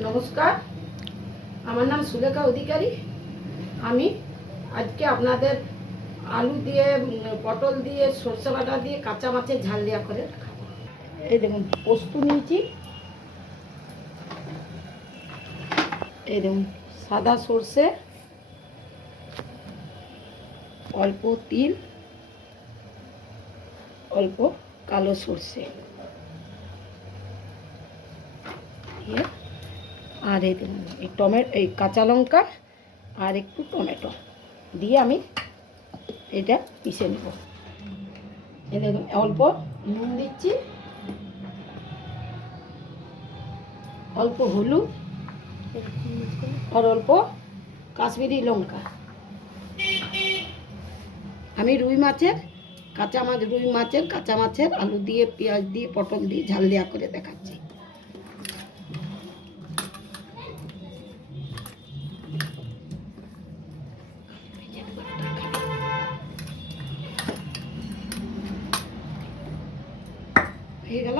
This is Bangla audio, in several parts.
নমস্কার, আমার নাম সুলেখা অধিকারী। আমি আজকে আপনাদের আলু দিয়ে, পটল দিয়ে, সর্ষে বাটা দিয়ে কাঁচা মাছের ঝাল দেওয়া করে খাবো। এই দেখুন পোস্ত নিয়েছি, এই দেখুন সাদা সর্ষে, অল্প তিল, অল্প কালো সর্ষে, আর এই দেখুন এই এই কাঁচা লঙ্কা আর একটু টমেটো দিয়ে আমি এটা পিষে নেব। এই দেখুন অল্প নুন দিচ্ছি, অল্প হলুদ আর অল্প কাশ্মীরি লঙ্কা। আমি রুই মাছের কাঁচা মাছের আলু দিয়ে, পেঁয়াজ দিয়ে, পটল দিয়ে ঝাল দেওয়া করে দেখাচ্ছি। হয়ে গেল।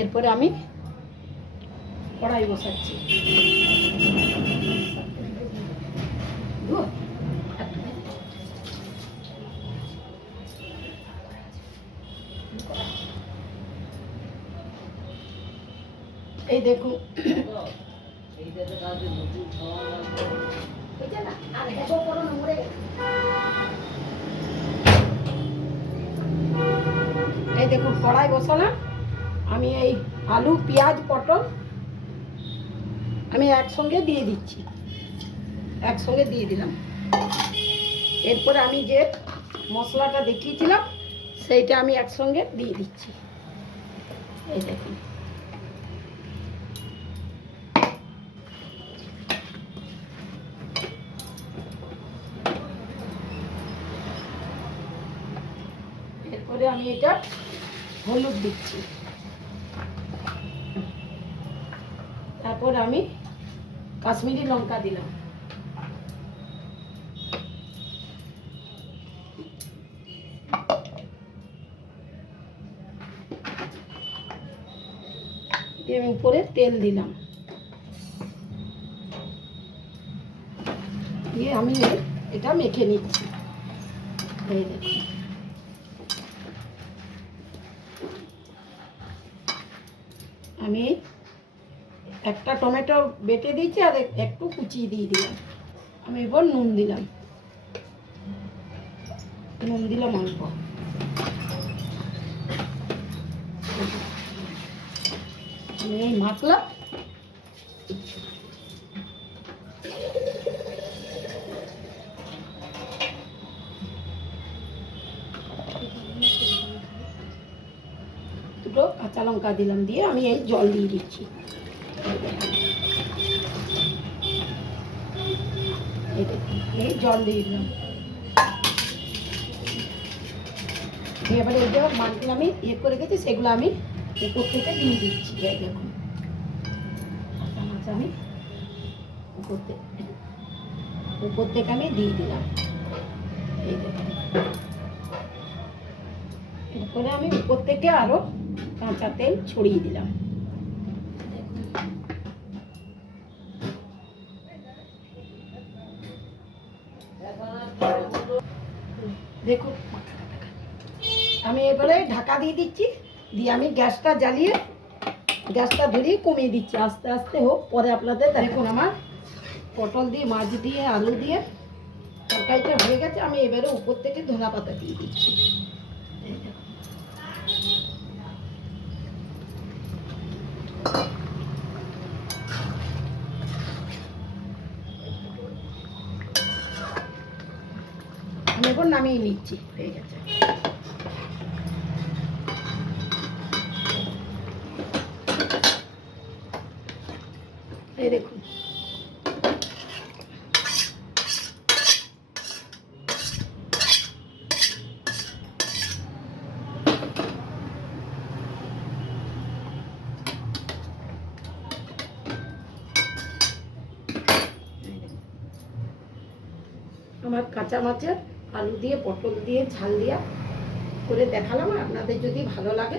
এরপরে আমি কড়াই বসাচ্ছি। এই দেখুন এই দেখুন কড়াই বসালাম। আমি এই আলু, পেঁয়াজ, পটল আমি একসঙ্গে দিয়ে দিচ্ছি, একসঙ্গে দিয়ে দিলাম। এরপরে আমি যে মশলাটা দেখিয়েছিলাম সেইটা আমি একসঙ্গে দিয়ে দিচ্ছি। এই দেখুন এরপরে আমি এটা হলুদ দিচ্ছি, তারপর আমি কাশ্মীরি লঙ্কা দিলাম, এবং উপরে তেল দিলাম, দিয়ে আমি এটা মেখে নিচ্ছি। এই দেখুন আমি একটা টমেটো বেটে দিয়েছি আর একটু কুচিয়ে দিয়ে দিলাম। আমি এবার নুন দিলাম অল্প। আমি এই মাখলাম। দুটো কাঁচা লঙ্কা দিলাম, দিয়ে আমি এই জল দিয়ে দিচ্ছি। এই জল দিয়ে দিলাম। এবারে এই যে মাছগুলো আমি করে রেখেছি সেগুলো আমি উপর থেকে দিয়ে দিচ্ছি। এই দেখুন মাছ আমি উপর থেকে আমি দিয়ে দিলাম। এই দেখুন এরপরে আমি উপর থেকে আরো কাঁচা তেল ছড়িয়ে দিলাম। দেখুন আমি এবারে ঢাকা দিয়ে দিচ্ছি, দিয়ে আমি গ্যাসটা জ্বালিয়ে গ্যাসটা ধরিয়ে কমিয়ে দিচ্ছি। আস্তে আস্তে হোক, পরে আপনাদের দেখুন আমার পটল দিয়ে, মাছ দিয়ে, আলু দিয়ে তরকারিটা হয়ে গেছে। আমি এবারে উপর থেকে ধনা পাতা দিয়ে দিচ্ছি। আমি এবার নামিয়ে নিচ্ছি, হয়ে গেছে। এই দেখুন আমার কাঁচা মাছের আলু দিয়ে, পটল দিয়ে ঝাল দিয়া করে দেখালাম। আপনাদের যদি ভালো লাগে